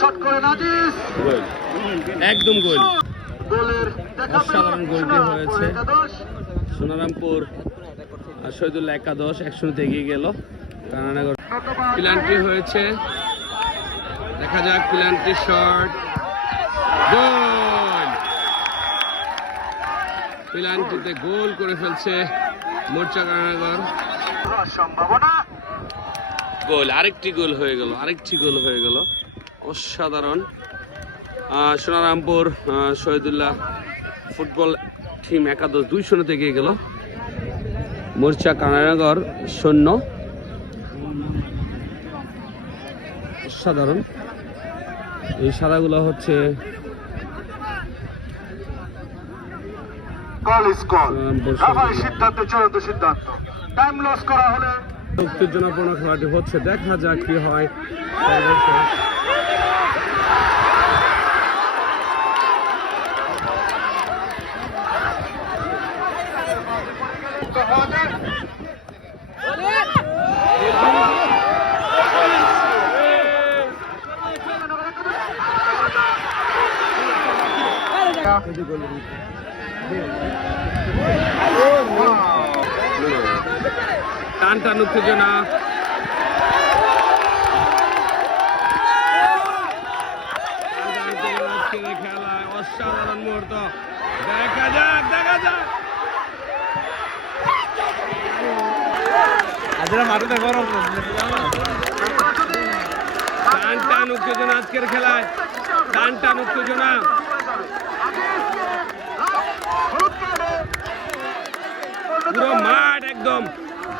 Shot করে নাজিস। গোল। একদম গোল। গোলের দেখা পেল অসাধারণ গোলটি সোনারামপুর হয়েছে। সোনারামপুর আর শহীদুল্লাহ একাদশ একশোতে এগিয়ে গেল। ধন্যবাদ প্ল্যানটি হয়েছে। দেখা যাক প্ল্যানটি শট গোল! প্ল্যানটিতে গোল করে ফেলছে মোর্চা হওয়ার সম্ভাবনা। গোল আরেকটি গোল হয়ে গেল আরেকটি গোল হয়ে গেল। অসাধারণ। সোনারামপুর শহীদুল্লাহ ফুটবল টিম একাদশ দুই শূন্যতে এগিয়ে গেল। মোর্চা কানাডাগর শূন্য। অসাধারণ। এই সাদাগুলো হচ্ছে কল ইজ কল রাফাই সিদ্ধান্ত চূড়ান্ত সিদ্ধান্ত। টাইম লস করা হলে উত্তেজনাপূর্ণ খেলাটি হচ্ছে। দেখা যাক কি হয়। যায় টান টান উত্তেজনা। খেলায় অসাধারণ মুহূর্ত। দেখা যাক দেখা যাক। টান টান উত্তেজনা আজকের খেলায়। টান টান উত্তেজনা।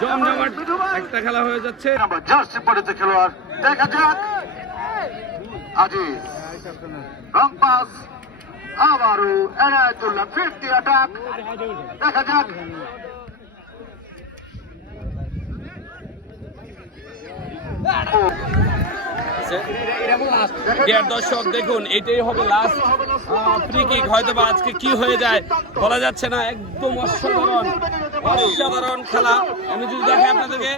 জমজমাট একটা খেলা হয়ে যাচ্ছে। নাম্বার জার্সি পড়েছে খেলোয়াড়। দেখা যাক। আজিজ রং পাস আবারও এনায়তুল্লাহ ফিরতি অ্যাটাক দেখা যাক। ডিয়ার দর্শক দেখুন এটাই হবে লাস্ট ফ্রি কিক হয়তো বা আজকে কি হয়ে যায় বলা যাচ্ছে না একদম অসাধারণ। অসাধারণ খেলা। আমি যদি দেখে আপনাদেরকে